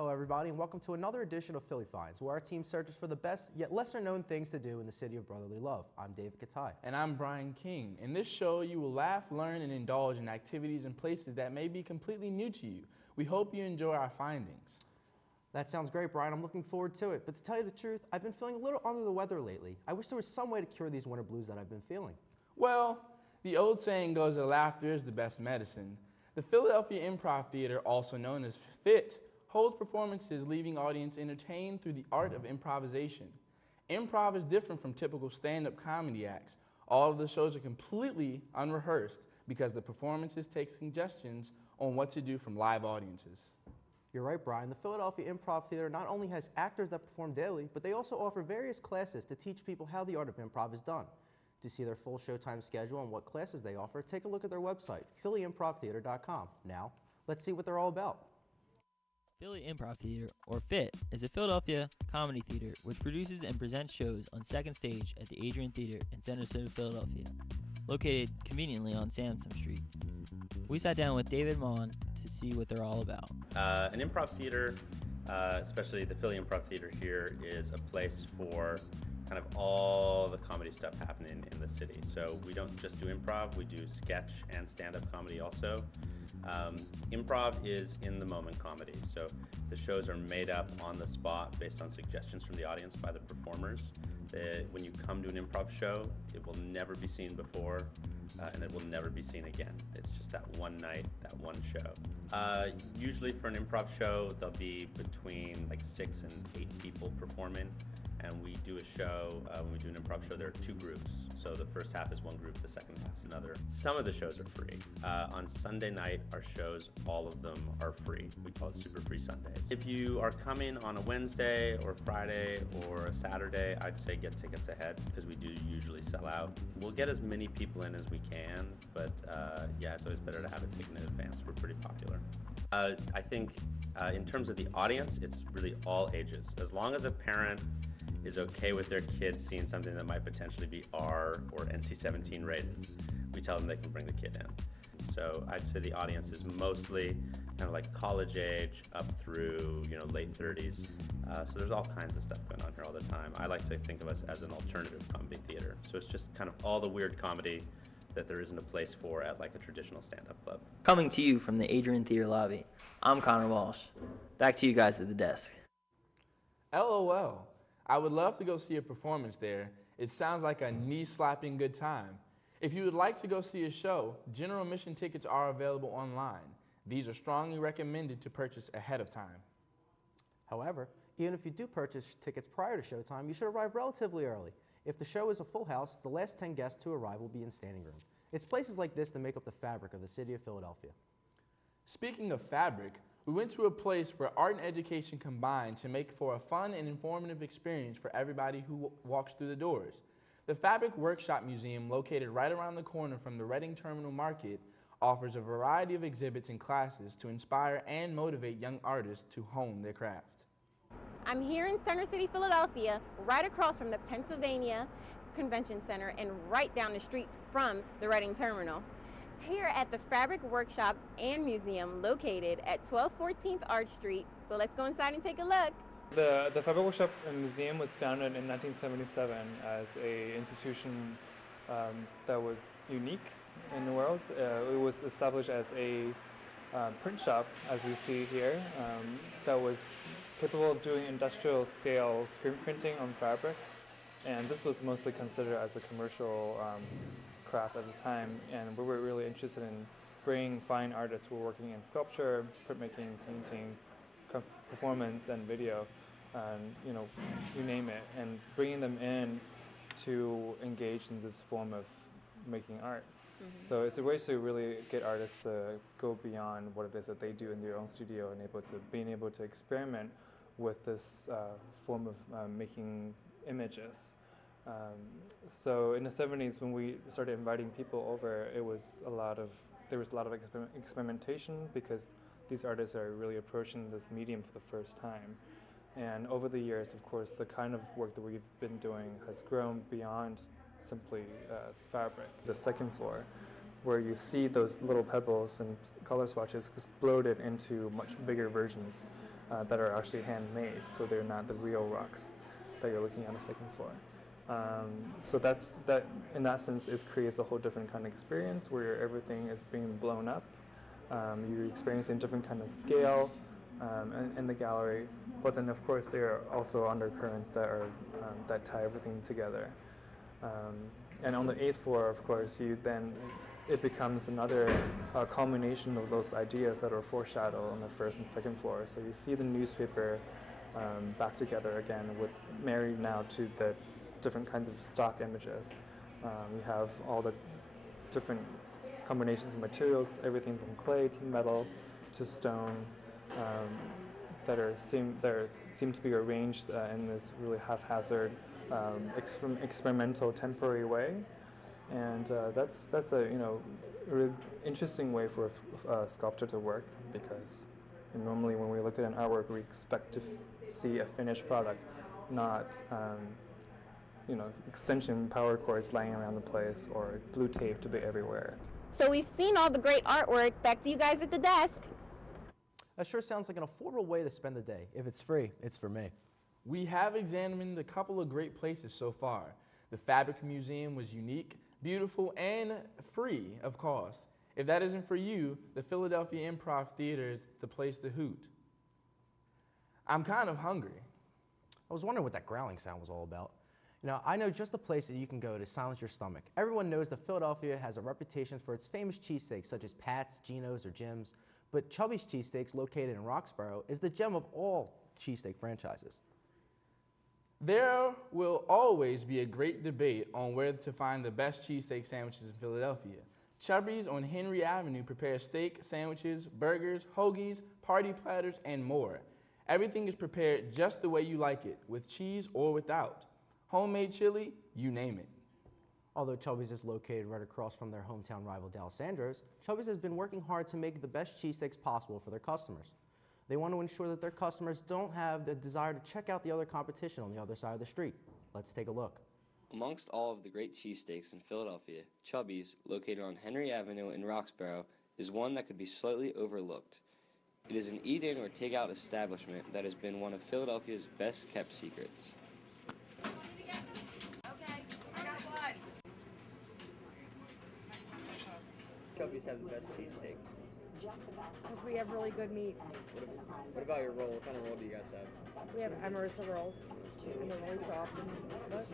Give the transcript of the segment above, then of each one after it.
Hello everybody and welcome to another edition of Philly Finds, where our team searches for the best yet lesser known things to do in the city of brotherly love. I'm David Katai. And I'm Brian King. In this show, you will laugh, learn, and indulge in activities and places that may be completely new to you. We hope you enjoy our findings. That sounds great, Brian. I'm looking forward to it. But to tell you the truth, I've been feeling a little under the weather lately. I wish there was some way to cure these winter blues that I've been feeling. Well, the old saying goes that laughter is the best medicine. The Philadelphia Improv Theater, also known as PHIT, holds performances leaving audience entertained through the art of improvisation. Improv is different from typical stand-up comedy acts. All of the shows are completely unrehearsed because the performances take suggestions on what to do from live audiences. You're right, Brian. The Philadelphia Improv Theater not only has actors that perform daily, but they also offer various classes to teach people how the art of improv is done. To see their full showtime schedule and what classes they offer, take a look at their website, phillyimprovtheater.com. Now, let's see what they're all about. Philly Improv Theater, or PHIT, is a Philadelphia comedy theater which produces and presents shows on Second Stage at the Adrian Theater in Center City, Philadelphia, located conveniently on Samson Street. We sat down with David Mon to see what they're all about. An improv theater, especially the Philly Improv Theater here, is a place for kind of all the comedy stuff happening in the city. So we don't just do improv, we do sketch and stand-up comedy also. Improv is in the moment comedy, so the shows are made up on the spot based on suggestions from the audience by the performers. When you come to an improv show, it will never be seen before, and it will never be seen again. It's just that one night, that one show. Usually for an improv show, there'll be between like 6 and 8 people performing. And we do a show, when we do an improv show, there are 2 groups. So the first half is one group, the second half is another. Some of the shows are free. On Sunday night, our shows, all of them are free. We call it Super Free Sundays. If you are coming on a Wednesday or Friday or a Saturday, I'd say get tickets ahead because we do usually sell out. We'll get as many people in as we can, but yeah, it's always better to have it taken in advance. We're pretty popular. I think in terms of the audience, it's really all ages. As long as a parent is okay with their kids seeing something that might potentially be R or NC-17 rated, we tell them they can bring the kid in. So I'd say the audience is mostly kind of like college age up through late 30s. So there's all kinds of stuff going on here all the time. I like to think of us as an alternative comedy theater. So it's just kind of all the weird comedy that there isn't a place for at like a traditional stand-up club. Coming to you from the Adrian Theater lobby, I'm Connor Walsh. Back to you guys at the desk. LOL. I would love to go see a performance there. It sounds like a knee-slapping good time. If you would like to go see a show, general admission tickets are available online. These are strongly recommended to purchase ahead of time. However, even if you do purchase tickets prior to showtime, you should arrive relatively early. If the show is a full house, the last 10 guests to arrive will be in standing room. It's places like this that make up the fabric of the city of Philadelphia. Speaking of fabric, we went to a place where art and education combine to make for a fun and informative experience for everybody who walks through the doors. The Fabric Workshop Museum, located right around the corner from the Reading Terminal Market, offers a variety of exhibits and classes to inspire and motivate young artists to hone their craft. I'm here in Center City, Philadelphia, right across from the Pennsylvania Convention Center and right down the street from the Reading Terminal. Here at the Fabric Workshop and Museum, located at 1214th Arch Street. So let's go inside and take a look. The Fabric Workshop and Museum was founded in 1977 as an institution that was unique in the world. It was established as a print shop, as you see here, that was capable of doing industrial scale screen printing on fabric. And this was mostly considered as a commercial craft at the time, and we were really interested in bringing fine artists who were working in sculpture, printmaking, paintings, performance, and video, and you name it, and bringing them in to engage in this form of making art. Mm-hmm. So it's a way to really get artists to go beyond what it is that they do in their own studio and being able to experiment with this form of making images. So in the 70s, when we started inviting people over, there was a lot of experimentation because these artists are really approaching this medium for the first time. And over the years, of course, the kind of work that we've been doing has grown beyond simply fabric. The second floor, where you see those little pebbles and color swatches exploded into much bigger versions that are actually handmade, so they're not the real rocks that you're looking on the second floor. So that in that sense, it creates a whole different kind of experience where everything is being blown up. You're experiencing different kind of scale in the gallery, but then of course there are also undercurrents that tie everything together. And on the 8th floor, of course, it becomes another culmination of those ideas that are foreshadowed on the 1st and 2nd floor. So you see the newspaper back together again, married now to the different kinds of stock images. You have all the different combinations of materials, everything from clay to metal to stone, that seem to be arranged in this really haphazard, experimental, temporary way, and that's a really interesting way for a sculptor to work, because normally when we look at an artwork, we expect to see a finished product, not extension power cords lying around the place or blue tape to be everywhere. So we've seen all the great artwork. Back to you guys at the desk. That sure sounds like an affordable way to spend the day. If it's free, it's for me. We have examined a couple of great places so far. The Fabric Museum was unique, beautiful, and free of cost. If that isn't for you, the Philadelphia Improv Theater is the place to hoot. I'm kind of hungry. I was wondering what that growling sound was all about. I know just the place that you can go to silence your stomach. Everyone knows that Philadelphia has a reputation for its famous cheesesteaks, such as Pat's, Geno's, or Jim's. But Chubby's Cheesesteaks, located in Roxborough, is the gem of all cheesesteak franchises. There will always be a great debate on where to find the best cheesesteak sandwiches in Philadelphia. Chubby's on Henry Avenue prepares steak, sandwiches, burgers, hoagies, party platters, and more. Everything is prepared just the way you like it, with cheese or without. Homemade chili, you name it. Although Chubby's is located right across from their hometown rival D'Alessandro's, Chubby's has been working hard to make the best cheesesteaks possible for their customers. They want to ensure that their customers don't have the desire to check out the other competition on the other side of the street. Let's take a look. Amongst all of the great cheesesteaks in Philadelphia, Chubby's, located on Henry Avenue in Roxborough, is one that could be slightly overlooked. It is an eat-in or take-out establishment that has been one of Philadelphia's best-kept secrets. Chubby's have the best cheesesteak. Because we have really good meat. What about your roll? What kind of roll do you guys have? We have emerson rolls, and they're really soft and it's good.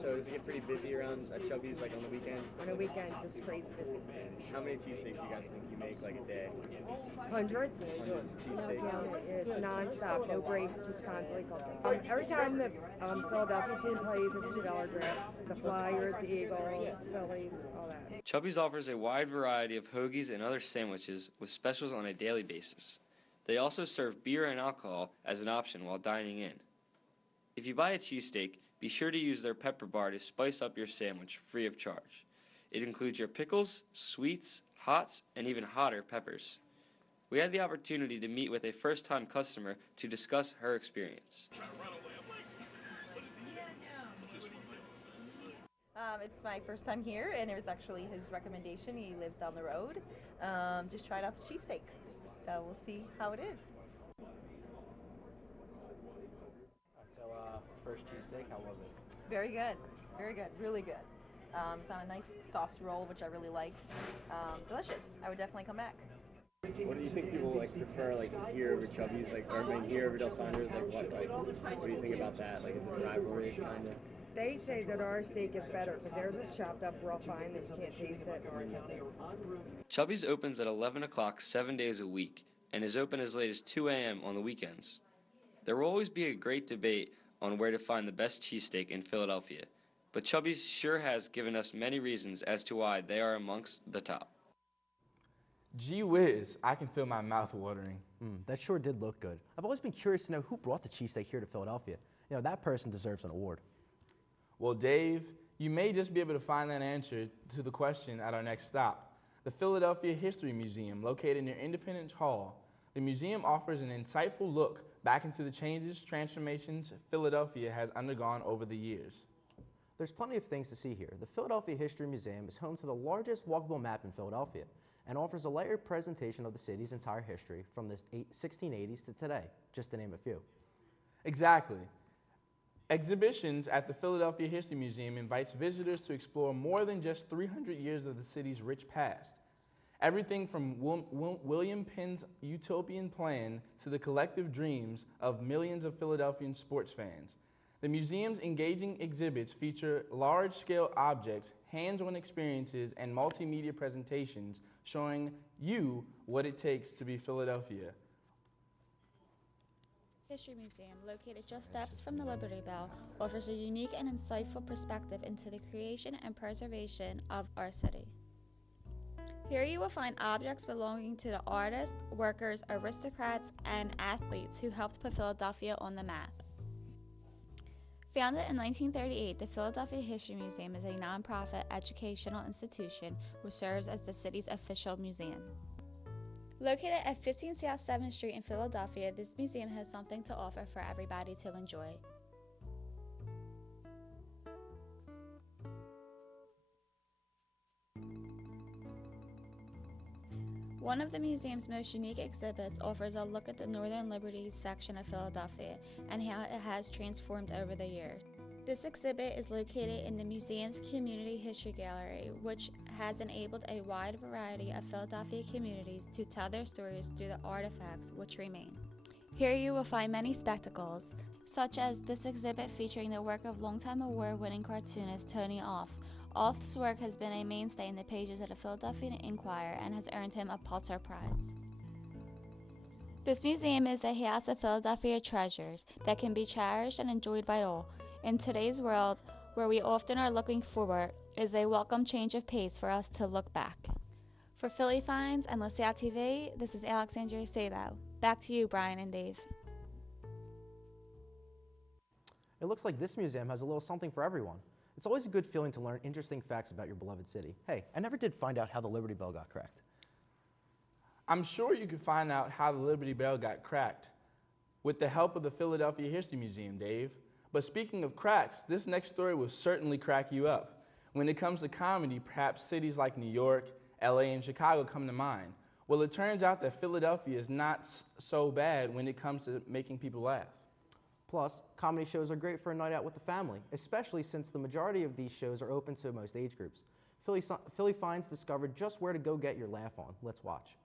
So does it get pretty busy around Chubby's, like on the weekends? On the weekends, it's crazy busy. How many cheesesteaks do you guys think you make like a day? Hundreds. Cheesesteaks. It's non-stop, no break, just constantly cooking. Every time the Philadelphia team plays, it's $2 drafts. The Flyers, the Eagles, the Phillies, all that. Chubby's offers a wide variety of hoagies and other sandwiches with specials on a daily basis. They also serve beer and alcohol as an option while dining in. If you buy a cheesesteak, be sure to use their pepper bar to spice up your sandwich free of charge. It includes your pickles, sweets, hots, and even hotter peppers. We had the opportunity to meet with a first-time customer to discuss her experience. It's my first time here, and it was actually his recommendation. He lives down the road. Just tried out the cheesesteaks. So we'll see how it is. So, first cheesesteak, how was it? Very good. Very good. Really good. It's on a nice soft roll, which I really like. Delicious. I would definitely come back. What do you think people prefer here over Chubby's, or here over D'Alessandro's? What do you think about that? Is it a rivalry kind of? They say that our steak is better because theirs is chopped up real fine that you can't taste it. And ours isn't. Chubby's opens at 11 o'clock 7 days a week and is open as late as 2 a.m. on the weekends. There will always be a great debate on where to find the best cheesesteak in Philadelphia, but Chubby's sure has given us many reasons as to why they are amongst the top. Gee whiz, I can feel my mouth watering. That sure did look good. I've always been curious to know who brought the cheesesteak here to Philadelphia. That person deserves an award. Well, Dave, you may just be able to find that answer to the question at our next stop, the Philadelphia History Museum, located near Independence Hall. The museum offers an insightful look back into the transformations Philadelphia has undergone over the years. There's plenty of things to see here. The Philadelphia History Museum is home to the largest walkable map in Philadelphia, and offers a layered presentation of the city's entire history from the 1680s to today, just to name a few. Exactly. Exhibitions at the Philadelphia History Museum invites visitors to explore more than just 300 years of the city's rich past. Everything from William Penn's utopian plan to the collective dreams of millions of Philadelphian sports fans. The museum's engaging exhibits feature large-scale objects, hands-on experiences, and multimedia presentations showing you what it takes to be Philadelphia. History Museum, located just steps from the Liberty Bell, offers a unique and insightful perspective into the creation and preservation of our city. Here you will find objects belonging to the artists, workers, aristocrats, and athletes who helped put Philadelphia on the map. Founded in 1938, the Philadelphia History Museum is a nonprofit educational institution which serves as the city's official museum. Located at 15 South 7th Street in Philadelphia, this museum has something to offer for everybody to enjoy. One of the museum's most unique exhibits offers a look at the Northern Liberties section of Philadelphia and how it has transformed over the years. This exhibit is located in the museum's Community History Gallery, which has enabled a wide variety of Philadelphia communities to tell their stories through the artifacts which remain. Here you will find many spectacles, such as this exhibit featuring the work of longtime award-winning cartoonist Tony Off. Off's work has been a mainstay in the pages of the Philadelphia Inquirer and has earned him a Pulitzer Prize. This museum is a house of Philadelphia treasures that can be cherished and enjoyed by all. In today's world, where we often are looking forward, is a welcome change of pace for us to look back. For Philly Phinds and LaSalle TV, this is Alexandria Sabo. Back to you, Brian and Dave. It looks like this museum has a little something for everyone. It's always a good feeling to learn interesting facts about your beloved city. Hey, I never did find out how the Liberty Bell got cracked. I'm sure you could find out how the Liberty Bell got cracked with the help of the Philadelphia History Museum, Dave. But speaking of cracks, this next story will certainly crack you up. When it comes to comedy, perhaps cities like New York, LA, and Chicago come to mind. Well, it turns out that Philadelphia is not so bad when it comes to making people laugh. Plus, comedy shows are great for a night out with the family, especially since the majority of these shows are open to most age groups. Philly Phinds discovered just where to go get your laugh on. Let's watch.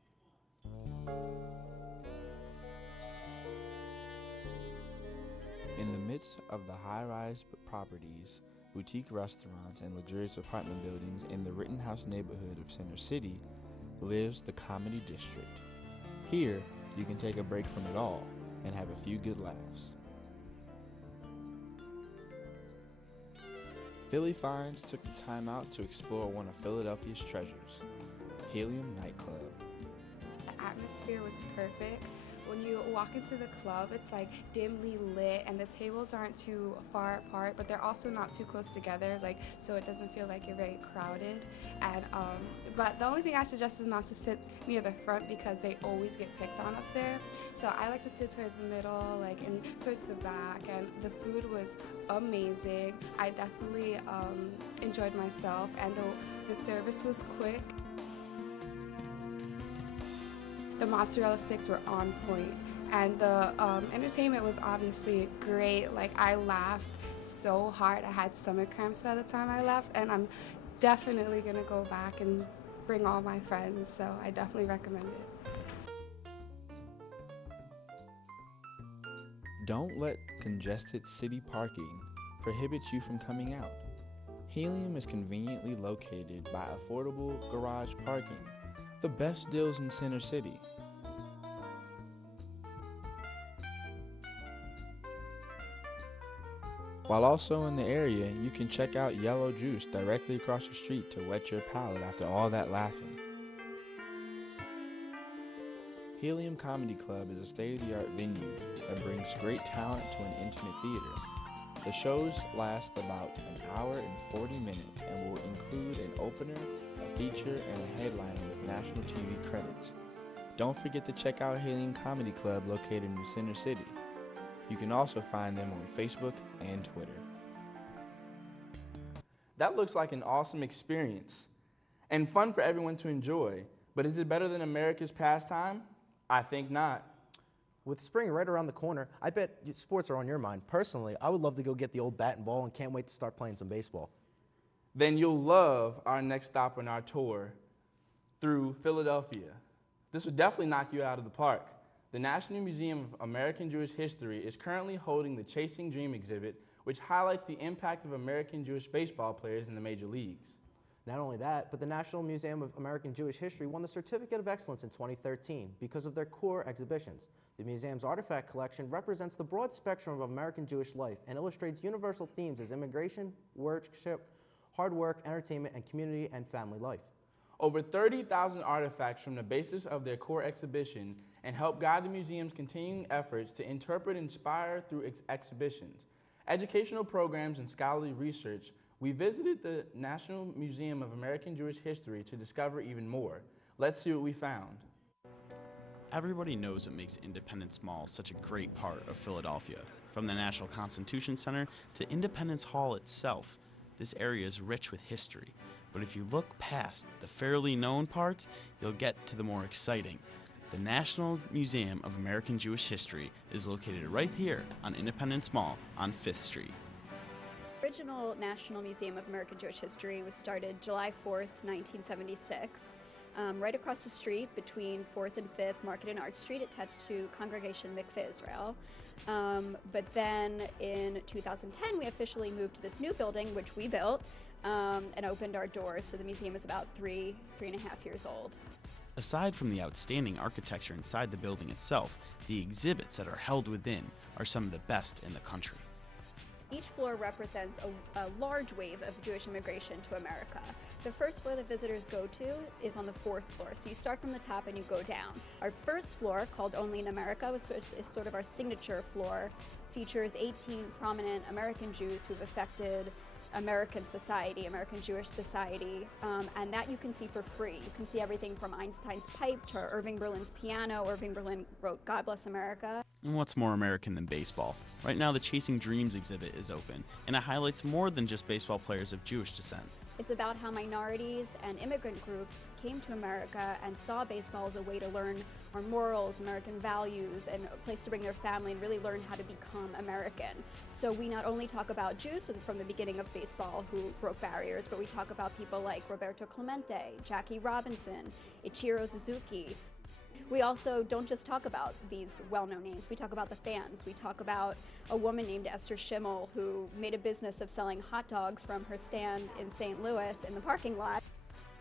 In the midst of the high-rise properties, boutique restaurants, and luxurious apartment buildings in the Rittenhouse neighborhood of Center City lives the Comedy District. Here, you can take a break from it all and have a few good laughs. Philly Phinds took the time out to explore one of Philadelphia's treasures, Helium Nightclub. The atmosphere was perfect. When you walk into the club, it's like dimly lit and the tables aren't too far apart, but they're also not too close together, so it doesn't feel like you're very crowded. And but the only thing I suggest is not to sit near the front because they always get picked on up there. So I like to sit towards the middle, and towards the back, and the food was amazing. I definitely enjoyed myself, and the service was quick. The mozzarella sticks were on point, and the entertainment was obviously great. I laughed so hard. I had stomach cramps by the time I left, and I'm definitely gonna go back and bring all my friends, so I definitely recommend it. Don't let congested city parking prohibit you from coming out. Helium is conveniently located by affordable garage parking, the best deals in Center City. While also in the area, you can check out Yellow Juice directly across the street to wet your palate after all that laughing. Helium Comedy Club is a state-of-the-art venue that brings great talent to an intimate theater. The shows last about an hour and 40 minutes and will include an opener, a feature, and a headliner with national TV credits. Don't forget to check out Helium Comedy Club located in the Center City. You can also find them on Facebook and Twitter. That looks like an awesome experience and fun for everyone to enjoy. But is it better than America's pastime? I think not. With spring right around the corner, I bet sports are on your mind. Personally, I would love to go get the old bat and ball and can't wait to start playing some baseball. Then you'll love our next stop on our tour through Philadelphia. This will definitely knock you out of the park. The National Museum of American Jewish History is currently holding the Chasing Dream exhibit, which highlights the impact of American Jewish baseball players in the major leagues. Not only that, but the National Museum of American Jewish History won the Certificate of Excellence in 2013 because of their core exhibitions. The museum's artifact collection represents the broad spectrum of American Jewish life and illustrates universal themes as immigration, worship, hard work, entertainment, and community and family life. Over 30,000 artifacts from the basis of their core exhibition and help guide the museum's continuing efforts to interpret and inspire through exhibitions, educational programs, and scholarly research. We visited the National Museum of American Jewish History to discover even more. Let's see what we found. Everybody knows what makes Independence Mall such a great part of Philadelphia. From the National Constitution Center to Independence Hall itself, this area is rich with history. But if you look past the fairly known parts, you'll get to the more exciting. The National Museum of American Jewish History is located right here on Independence Mall on 5th Street. The original National Museum of American Jewish History was started July 4th, 1976. Right across the street between 4th and 5th, Market and Art Street, attached to Congregation Mikveh Israel. But then in 2010, we officially moved to this new building, which we built, and opened our doors. So the museum is about three and a half years old. Aside from the outstanding architecture inside the building itself, the exhibits that are held within are some of the best in the country. Each floor represents a large wave of Jewish immigration to America. The first floor that visitors go to is on the 4th floor, so you start from the top and you go down. Our first floor, called Only in America, is sort of our signature floor, features 18 prominent American Jews who've affected American society, American Jewish society, and that you can see for free. You can see everything from Einstein's pipe to Irving Berlin's piano. Irving Berlin wrote God Bless America. And what's more American than baseball? Right now the Chasing Dreams exhibit is open, and it highlights more than just baseball players of Jewish descent. It's about how minorities and immigrant groups came to America and saw baseball as a way to learn our morals, American values, and a place to bring their family and really learn how to become American. So we not only talk about Jews from the beginning of baseball who broke barriers, but we talk about people like Roberto Clemente, Jackie Robinson, Ichiro Suzuki. We also don't just talk about these well-known names. We talk about the fans. We talk about a woman named Esther Schimmel who made a business of selling hot dogs from her stand in St. Louis in the parking lot.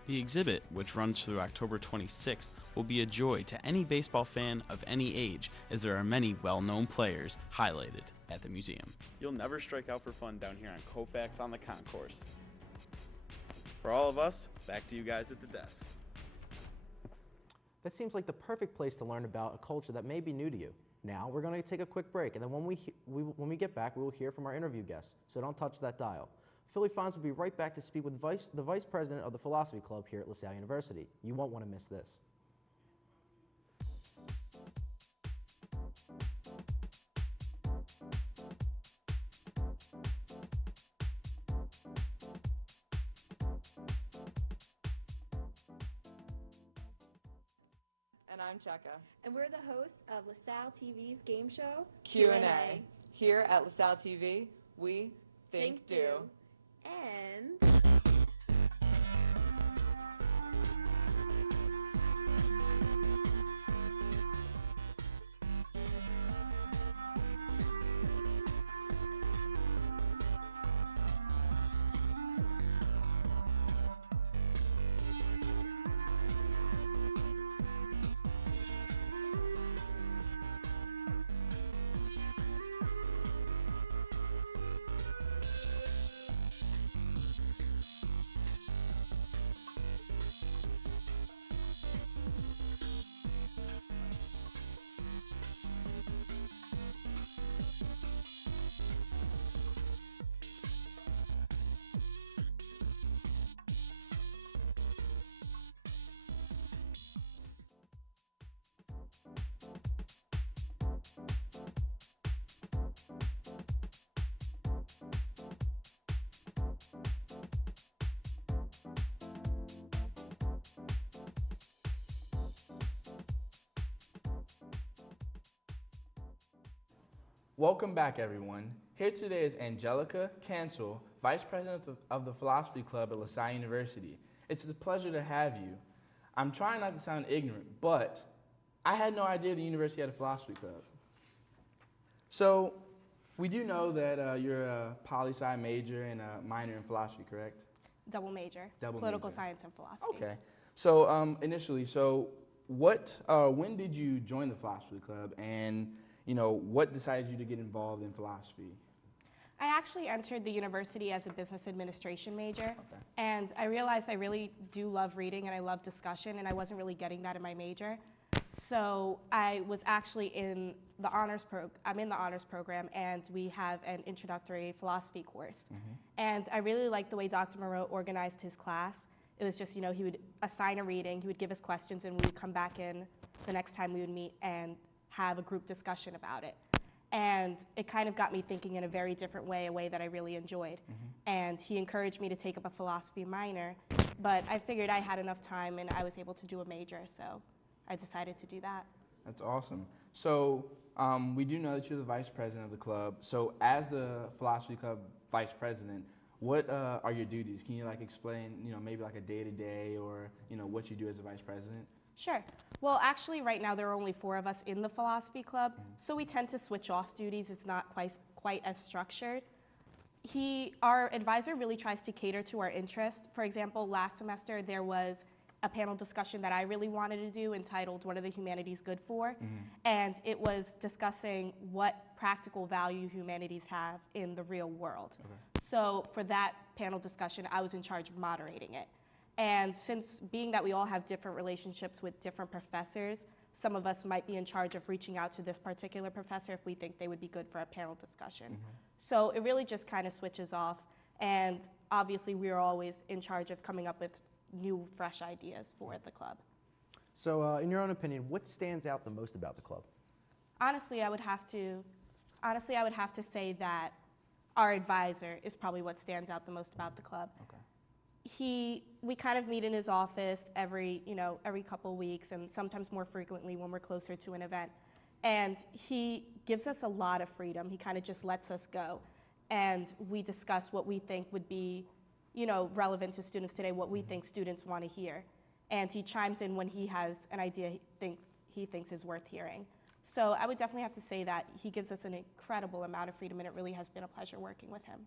The exhibit, which runs through October 26th, will be a joy to any baseball fan of any age, as there are many well-known players highlighted at the museum. You'll never strike out for fun down here on Koufax on the concourse. For all of us, back to you guys at the desk. That seems like the perfect place to learn about a culture that may be new to you. Now, we're going to take a quick break, and then when we get back, we will hear from our interview guests, so don't touch that dial. Philly Phinds will be right back to speak with the Vice President of the Philosophy Club here at LaSalle University. You won't want to miss this. And I'm Cheka. And we're the hosts of LaSalle TV's game show, Q&A. Here at LaSalle TV, we think do. And Welcome back, everyone. Here today is Angelica Cancel, Vice President of the Philosophy Club at LaSalle University. It's a pleasure to have you. I'm trying not to sound ignorant, but I had no idea the university had a philosophy club. So, we do know that you're a poli-sci major and a minor in philosophy, correct? Double major. Double Political major. science and philosophy. Okay. So, initially, when did you join the philosophy club, and what decided you to get involved in philosophy? I actually entered the university as a business administration major, and I realized I really do love reading and I love discussion, and I wasn't really getting that in my major. So I was actually in the honors program, and we have an introductory philosophy course. And I really liked the way Dr. Moreau organized his class. It was just, he would assign a reading, he would give us questions, and we would come back in the next time we would meet and have a group discussion about it. And it kind of got me thinking in a very different way, a way that I really enjoyed. And he encouraged me to take up a philosophy minor, but I figured I had enough time and I was able to do a major, so I decided to do that. That's awesome. So we do know that you're the vice president of the club. So as the philosophy club vice president, what are your duties? Can you explain, maybe a day-to-day or, what you do as a vice president? Sure. Well, actually, right now there are only 4 of us in the philosophy club, so we tend to switch off duties. It's not quite as structured. Our advisor really tries to cater to our interest. For example, last semester there was a panel discussion that I really wanted to do entitled "What are the humanities good for?" And it was discussing what practical value humanities have in the real world. So for that panel discussion, I was in charge of moderating it. And since being that we all have different relationships with different professors, some of us might be in charge of reaching out to this particular professor if we think they would be good for a panel discussion. So it really just kind of switches off, and obviously we are always in charge of coming up with new, fresh ideas for the club. So in your own opinion, what stands out the most about the club? Honestly, I would have to say that our advisor is probably what stands out the most about the club. We kind of meet in his office every couple weeks, and sometimes more frequently when we're closer to an event. And he gives us a lot of freedom. He kind of just lets us go. And we discuss what we think would be, relevant to students today, what we think students want to hear. And he chimes in when he has an idea he thinks is worth hearing. So I would definitely have to say that he gives us an incredible amount of freedom, and it really has been a pleasure working with him.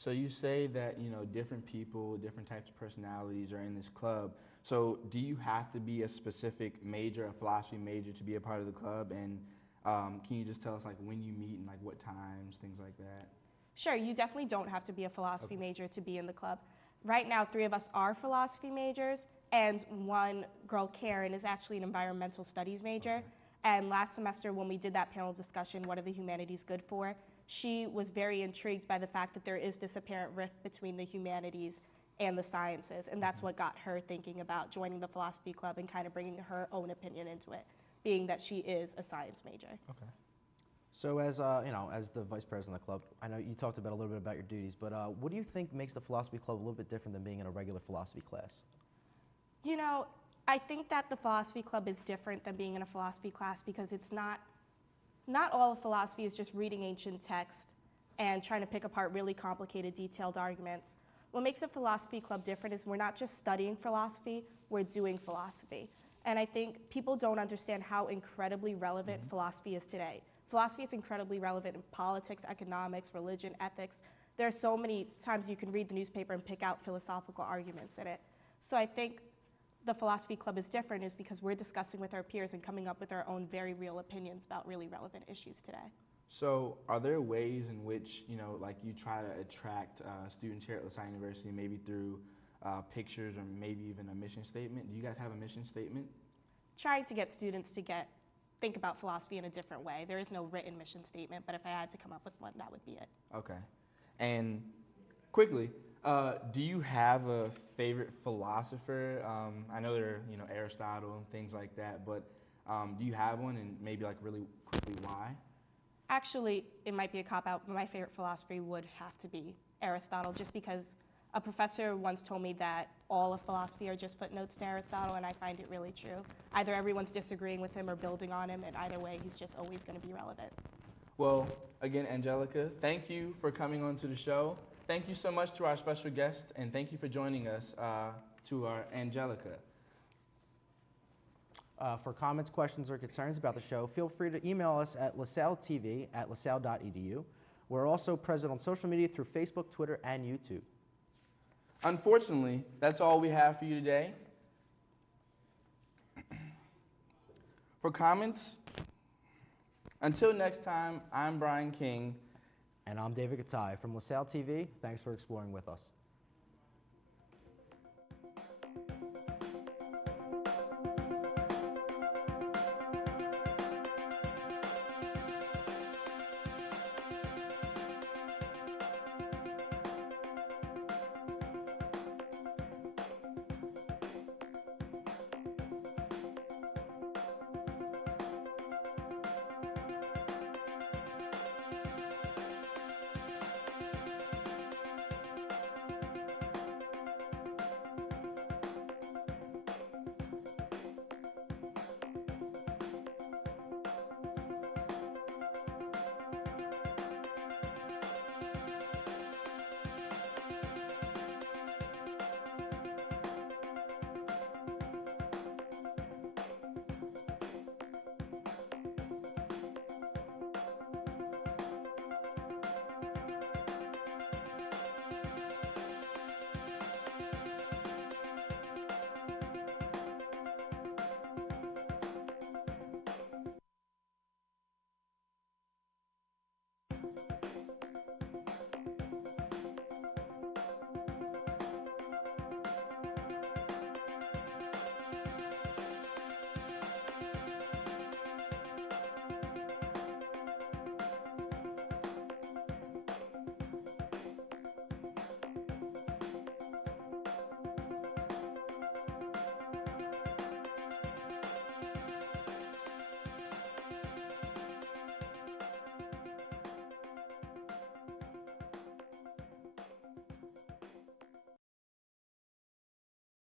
So you say that, different people, different types of personalities are in this club. So do you have to be a specific major, a philosophy major, to be a part of the club? And can you just tell us when you meet and what times, things like that? Sure, you definitely don't have to be a philosophy major to be in the club. Right now, 3 of us are philosophy majors, and one girl, Karen, is actually an environmental studies major. And last semester when we did that panel discussion, what are the humanities good for? She was very intrigued by the fact that there is this apparent rift between the humanities and the sciences, and that's what got her thinking about joining the philosophy club and kind of bringing her own opinion into it, being that she is a science major. Okay. So as as the vice president of the club, I know you talked about a little bit about your duties, but what do you think makes the philosophy club a little bit different than being in a regular philosophy class? I think that the philosophy club is different than being in a philosophy class because it's not all of philosophy is just reading ancient text and trying to pick apart really complicated, detailed arguments. What makes a philosophy club different is we're not just studying philosophy, we're doing philosophy. And I think people don't understand how incredibly relevant philosophy is today. Philosophy is incredibly relevant in politics, economics, religion, ethics. There are so many times you can read the newspaper and pick out philosophical arguments in it. So I think the philosophy club is different is because we're discussing with our peers and coming up with our own very real opinions about really relevant issues today. So are there ways in which, you try to attract students here at LaSalle University, maybe through pictures or maybe even a mission statement? Do you guys have a mission statement? Trying to get students to think about philosophy in a different way. There is no written mission statement, but if I had to come up with one, that would be it. Okay. And quickly, do you have a favorite philosopher? I know there are, Aristotle and things like that, but do you have one, and maybe really quickly why? Actually, it might be a cop-out, but my favorite philosophy would have to be Aristotle, just because a professor once told me that all of philosophy are just footnotes to Aristotle, and I find it really true. Either everyone's disagreeing with him or building on him, and either way, he's just always going to be relevant. Well, again, Angelica, thank you for coming on to the show. Thank you so much to our special guest, and thank you for joining us, to our Angelica. For comments, questions, or concerns about the show, feel free to email us at lasalletv@lasalle.edu. We're also present on social media through Facebook, Twitter, and YouTube. Unfortunately, that's all we have for you today. For comments, until next time, I'm Brian King. And I'm David Gatai from LaSalle TV. Thanks for exploring with us.